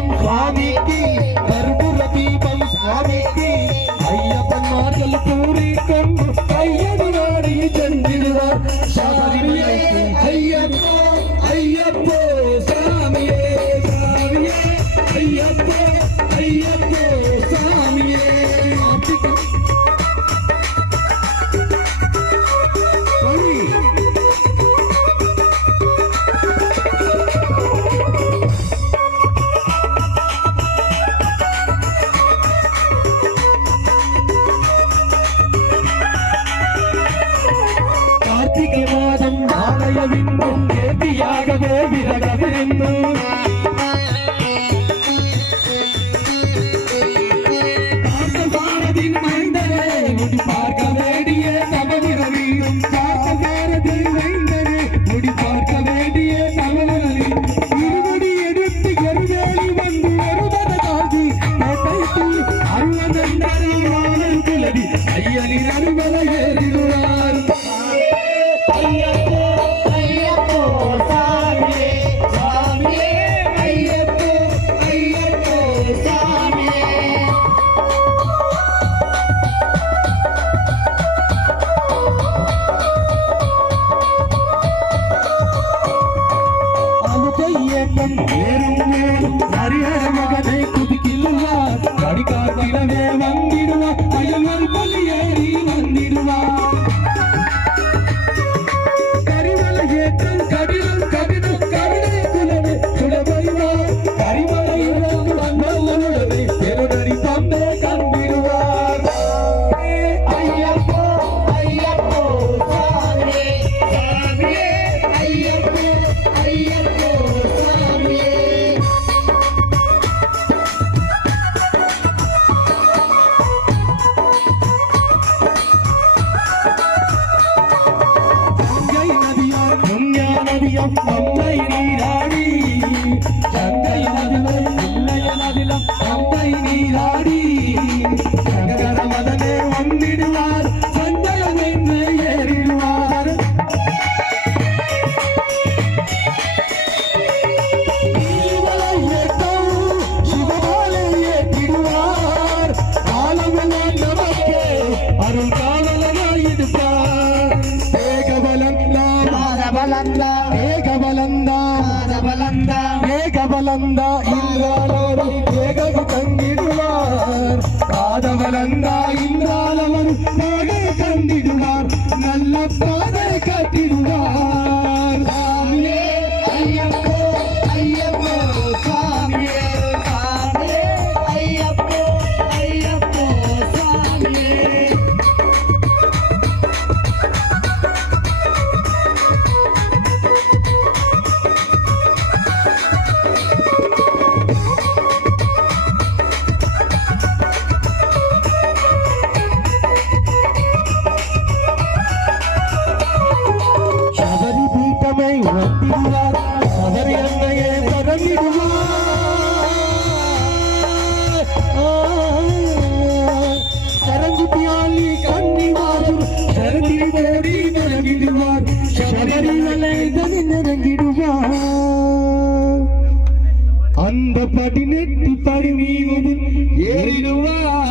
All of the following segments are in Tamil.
దీపం స్వామికి కర్పూర దీపం స్వామికి అయ్యప్పన్ మాటలు కూరికొండు అయ్యను నాడి చందిడువార్ శబరిమలై అయ్యప్ప అయ్యప్ప స్వామియే స్వామియే అయ్యప్ప అయ్యప్ప స్వామియే ಕಾರ್ತಿಕ ಮಾದಂ ಆಲಯವಿಂದು ಏತಿಯಾಗವೇ ವಿರಗವೆಂದು பார்த்தபாரதின் மைந்தனே முடி பார்க்க வேண்டிய தவவிரவி பார்த்தபாரதின் மைந்தனே முடி பார்க்க வேண்டிய தவவிரவி இருமுடி எடுத்து எருவேலி வந்து எருதத தாழ்த்தி கேட்டைத்து அருவதண்டரை வாழல் கிளவி ஐயனின் அருவல ஏறிடுவார் ஹரிஹர மகனை குதிக்கில்லுவார் கடிகாத்திலவே வந்திடுவார் அயல்வல் பள்ளியேறி வந்திடுவார் கரிமலை ஏற்றம் கடிதம் கடிதம் கவிதை குலவே சுடவருவார் கரிமலை இறந்து வந்தவருடனை பெருநரி தந்தை கண்டிடுவார் ஐயப்போ ஐயப்போ சாமியே சாமியே ஐயப்போ ஐயப்போ அம்மை நீராடி கங்கை நதிலும் இல்லைய நதிலும் அம்மை நீராடி சங்கர மதனே வந்திடுவார் சந்தயம் என்று ஏறிடுவார் சிவபாலை ஏற்றிடுவார் காலமெல்லாம் நமக்கே அருள் காவலனாய் இருப்பார் ஏகபலந்தா பலந்தா ஏகபலந்தா இந்திராலவர் ஏககு தங்கிடுவார் பாதபலந்தா இந்திராலவர் பாதை கண்டிடுவார் நல்ல பாதை கட்டிடுவார் சாமியே ஐயப்போ ஐயப்போ சாமியே சாமியே ஐயப்போ ஐயப்போ சாமியே வந்திடுவார் சபரி அன்னையே பதங்கிடுவார் சரஞ்சிபியாலி கன்னிவாசூர் சரந்திரி ஓடி நிறங்கிடுவார் சபரிமலை தனி நிறங்கிடுவார் அந்த 18 படி மீது ஏறிடுவார்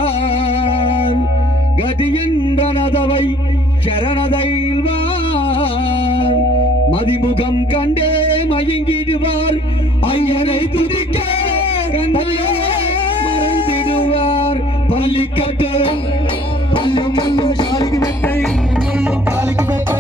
கதியென்றனதவை சரணதைல்வார் மதிமுகம் கண்டே மயங்கிடுவார் ஐயனை துதிக்க மறந்திடுவார் பள்ளிக்கட்டு பல்லும் சாலிக்கு வெட்டை காலிக்கு வெட்டை